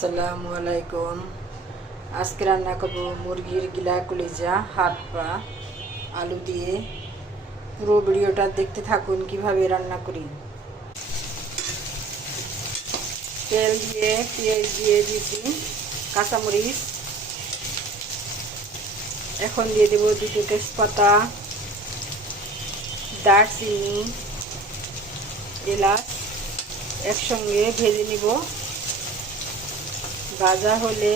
আসসালামু আলাইকুম। আজকে রান্না করব মুরগির গিলা কলিজা, হাত পা, আলু দিয়ে। পুরো ভিডিওটা দেখতে থাকুন কিভাবে রান্না করি। তেল দিয়ে পেঁয়াজ দিয়ে দিয়েছি, কাঁচামরিচ। এখন দিয়ে দেব দুটো তেজপাতা, দারচিনি, এলাচ একসঙ্গে ভেজে নিব। ভাজা হলে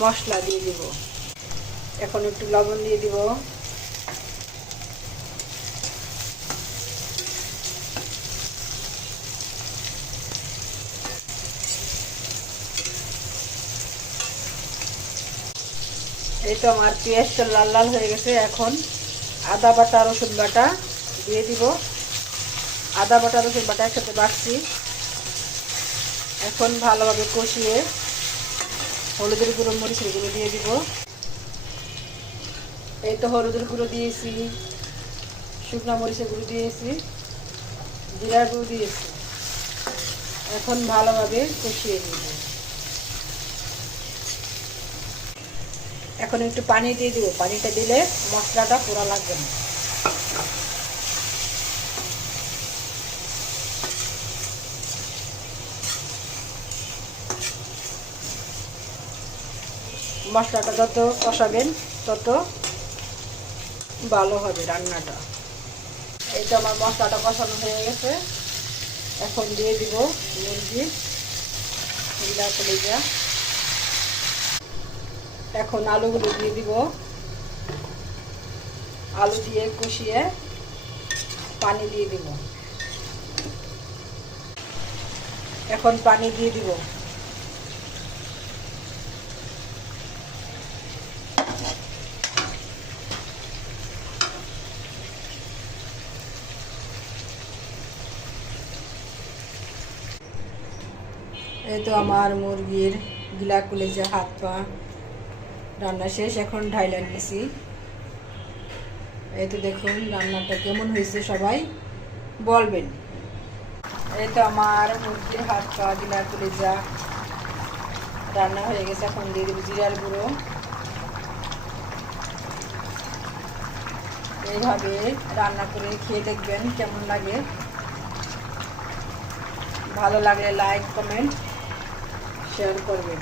মশলা দিয়ে দিব। এখন একটু লবণ দিয়ে দিব। এই তো আমার পেঁয়াজটা লাল লাল হয়ে গেছে। এখন আদা বাটা রসুন বাটা দিয়ে দিব। আদা বাটা রসুন বাটা একসাথে বাটছি। এখন ভালোভাবে কষিয়ে হলুদের গুঁড়ো, মরিচের গুঁড়ো দিয়ে দিব। এই তো হলুদের গুঁড়ো দিয়েছি, শুকনো মরিচের গুঁড়ো দিয়েছি, জিরার গুঁড়ো দিয়েছি। এখন ভালোভাবে কষিয়ে নিব। এখন একটু পানি দিয়ে দিব। পানিটা দিলে মশলাটা পোড়া লাগবে না। মশলাটা যত কষাবেন তত ভালো হবে রান্নাটা। এই তো আমার মশলাটা কষানো হয়ে গেছে। এখন দিয়ে দিব মুরগি গিলা কলিজা। এখন আলুগুলো দিয়ে দিব। আলু দিয়ে কষিয়ে পানি দিয়ে দিব। এখন পানি দিয়ে দিব। এই তো আমার মুরগির গিলা কলিজা, হাত পা রান্না শেষ। এখন ঢাইলা নিয়েছি। এই তো দেখুন রান্নাটা কেমন হয়েছে, সবাই বলবেন। এই তো আমার মুরগির হাত পা গিলা কলিজা রান্না হয়ে গেছে। এখন দিয়ে দেবো জিরার গুঁড়ো। এইভাবে রান্না করে খেয়ে দেখবেন কেমন লাগে। ভালো লাগলে লাইক, কমেন্ট, শেয়ার করবেন।